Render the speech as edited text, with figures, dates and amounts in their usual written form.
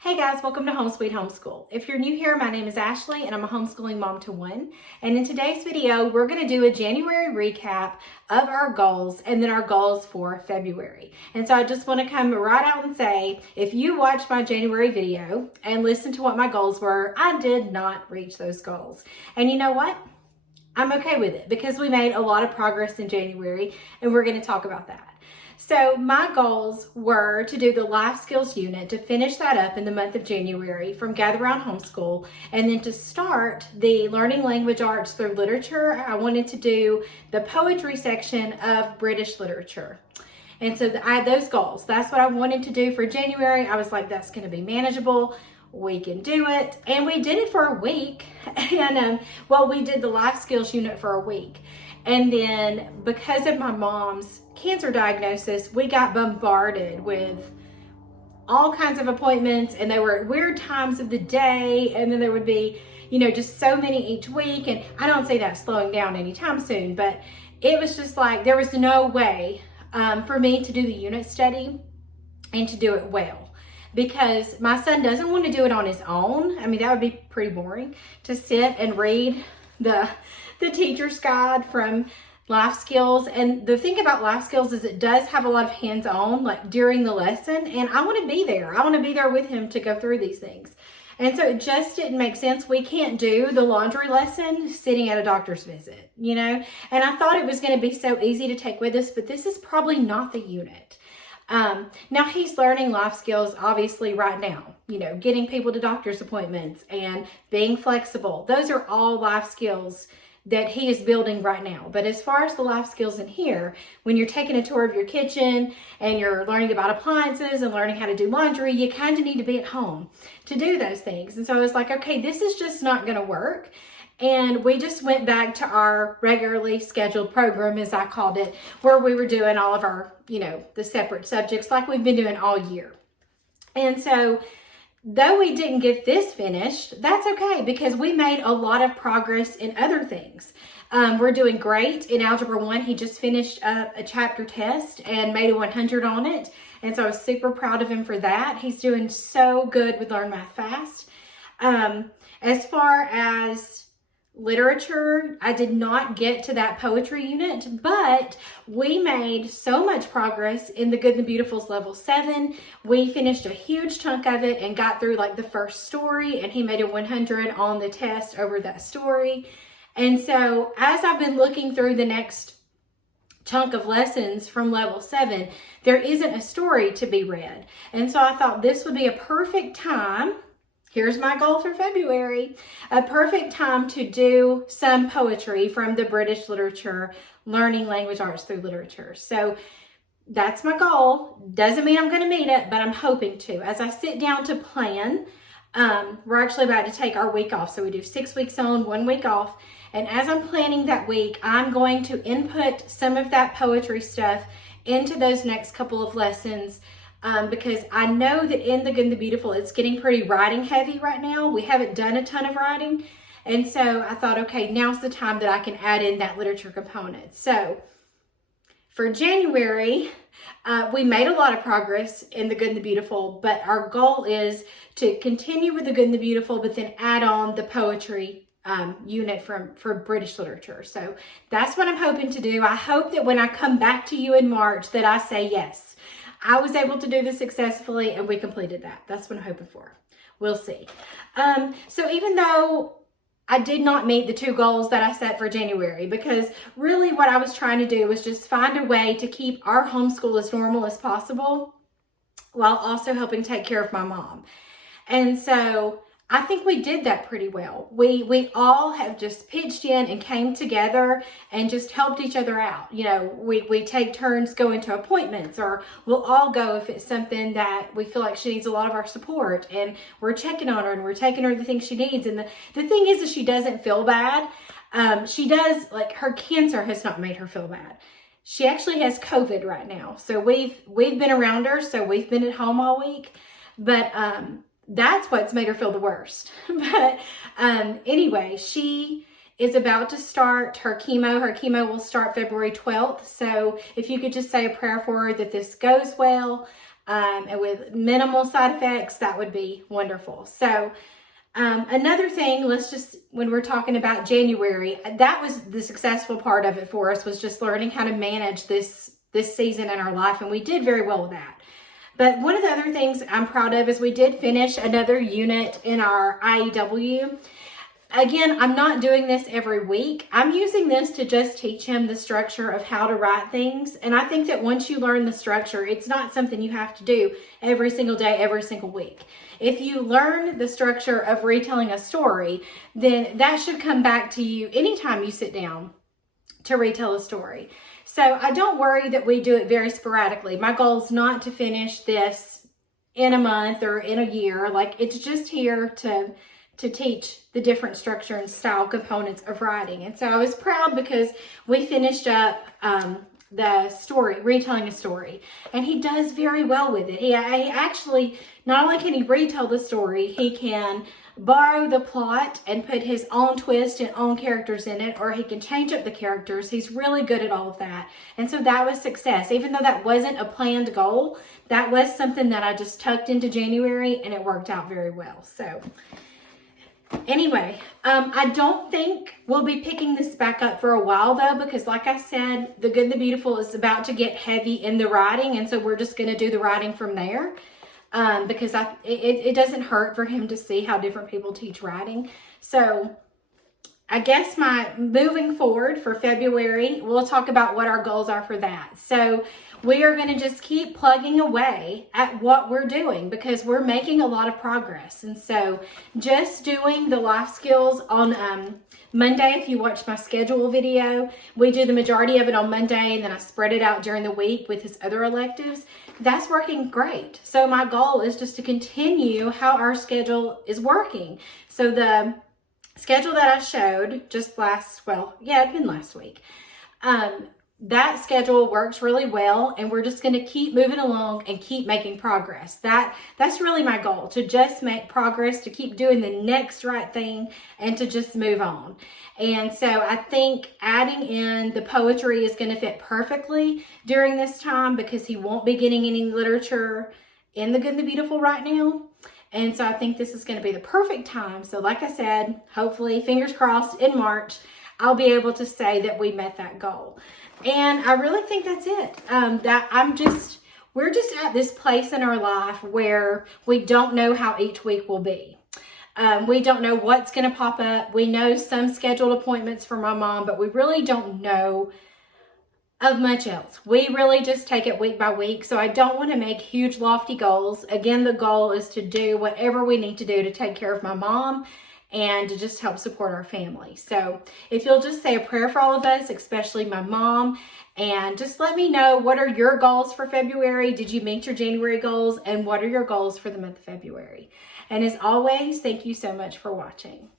Hey guys, welcome to Home Sweet Homeschool. If you're new here, my name is Ashley and I'm a homeschooling mom to one. And in today's video, we're going to do a January recap of our goals and then our goals for February. And so I just want to come right out and say, if you watched my January video and listened to what my goals were, I did not reach those goals. And you know what? I'm okay with it because we made a lot of progress in January and we're going to talk about that. So my goals were to do the life skills unit, to finish that up in the month of January from Gather Round Homeschool, and then to start the learning language arts through literature. I wanted to do the poetry section of British literature. And so I had those goals. That's what I wanted to do for January. I was like, that's going to be manageable. We can do it. And we did it for a week. And we did the life skills unit for a week. And then because of my mom's cancer diagnosis, we got bombarded with all kinds of appointments, and they were at weird times of the day. And then there would be, just so many each week. And I don't see that slowing down anytime soon, but it was just like, there was no way for me to do the unit study and to do it well, because my son doesn't want to do it on his own. I mean, that would be pretty boring to sit and read the teacher's guide from life skills. And the thing about life skills is it does have a lot of hands-on, like during the lesson, and I want to be there. I want to be there with him to go through these things. And so it just didn't make sense. We can't do the laundry lesson sitting at a doctor's visit, and I thought it was going to be so easy to take with us, but this is probably not the unit. Now he's learning life skills obviously right now, getting people to doctor's appointments and being flexible. Those are all life skills that he is building right now. But as far as the life skills in here, when you're taking a tour of your kitchen and you're learning about appliances and learning how to do laundry, you kind of need to be at home to do those things. And so I was like, okay, this is just not going to work. And we just went back to our regularly scheduled program, as I called it, where we were doing all of our, the separate subjects like we've been doing all year. And so though we didn't get this finished, that's okay, because we made a lot of progress in other things. We're doing great in Algebra 1. He just finished a chapter test and made a 100 on it. And so I was super proud of him for that. He's doing so good with Learn Math Fast. As far as literature, I did not get to that poetry unit, but we made so much progress in the Good and the Beautiful's level 7. We finished a huge chunk of it and got through like the first story, and he made a 100 on the test over that story. And so as I've been looking through the next chunk of lessons from level 7, there isn't a story to be read. And so I thought this would be a perfect time. Here's my goal for February, a perfect time to do some poetry from the British literature, learning language arts through literature. So that's my goal. Doesn't mean I'm going to meet it, but I'm hoping to. As I sit down to plan, we're actually about to take our week off. So we do 6 weeks on, 1 week off. And as I'm planning that week, I'm going to input some of that poetry stuff into those next couple of lessons. Because I know that in the Good and the Beautiful, it's getting pretty writing heavy right now. We haven't done a ton of writing. And so I thought, okay, now's the time that I can add in that literature component. So for January, we made a lot of progress in the Good and the Beautiful, but our goal is to continue with the Good and the Beautiful, but then add on the poetry unit for British literature. So that's what I'm hoping to do. I hope that when I come back to you in March that I say yes. I was able to do this successfully and we completed that. That's what I'm hoping for. We'll see. So even though I did not meet the 2 goals that I set for January, because really what I was trying to do was just find a way to keep our homeschool as normal as possible while also helping take care of my mom. And so I think we did that pretty well. We all have just pitched in and came together and just helped each other out. We take turns going to appointments, or we'll all go if it's something that we feel like she needs a lot of our support, and we're checking on her and we're taking her the things she needs. And the thing is she doesn't feel bad. She does, like, her cancer has not made her feel bad. She actually has COVID right now. So we've been around her. So we've been at home all week, but, that's what's made her feel the worst. But anyway, she is about to start her chemo. Her chemo will start February 12th. So if you could just say a prayer for her that this goes well. and with minimal side effects, that would be wonderful. So another thing, when we're talking about January, that was the successful part of it for us, was just learning how to manage this season in our life, and we did very well with that. But one of the other things I'm proud of is we did finish another unit in our IEW. Again, I'm not doing this every week. I'm using this to just teach him the structure of how to write things. And I think that once you learn the structure, it's not something you have to do every single day, every single week. If you learn the structure of retelling a story, then that should come back to you anytime you sit down to retell a story. So I don't worry that we do it very sporadically. My goal is not to finish this in a month or in a year. Like, it's just here to teach the different structure and style components of writing. And so I was proud because we finished up the story, retelling a story, and he does very well with it. He actually, not only can he retell the story, he can borrow the plot and put his own twist and own characters in it, or he can change up the characters. He's really good at all of that. And so that was success. Even though that wasn't a planned goal, that was something that I just tucked into January, and it worked out very well. So anyway, I don't think we'll be picking this back up for a while though, because like I said, The Good and the Beautiful is about to get heavy in the writing, and so we're just going to do the writing from there. Because it doesn't hurt for him to see how different people teach writing. So I guess moving forward for February, we'll talk about what our goals are for that. So we are going to just keep plugging away at what we're doing, because we're making a lot of progress. And so just doing the life skills on Monday, if you watch my schedule video, we do the majority of it on Monday, and then I spread it out during the week with his other electives. That's working great. So my goal is just to continue how our schedule is working. So the schedule that I showed just it'd been last week. That schedule works really well, and we're just going to keep moving along and keep making progress. That's really my goal, to just make progress, to keep doing the next right thing, and to just move on. And so I think adding in the poetry is going to fit perfectly during this time, because he won't be getting any literature in The Good and the Beautiful right now. And so I think this is going to be the perfect time. So like I said, hopefully, fingers crossed, in March, I'll be able to say that we met that goal. And I really think that's it. We're just at this place in our life where we don't know how each week will be. We don't know what's going to pop up. We know some scheduled appointments for my mom, but we really don't know of much else. We really just take it week by week. So I don't want to make huge lofty goals. Again, the goal is to do whatever we need to do to take care of my mom and to just help support our family. So if you'll just say a prayer for all of us, especially my mom, and just let me know, what are your goals for February? Did you meet your January goals? And what are your goals for the month of February? And as always, thank you so much for watching.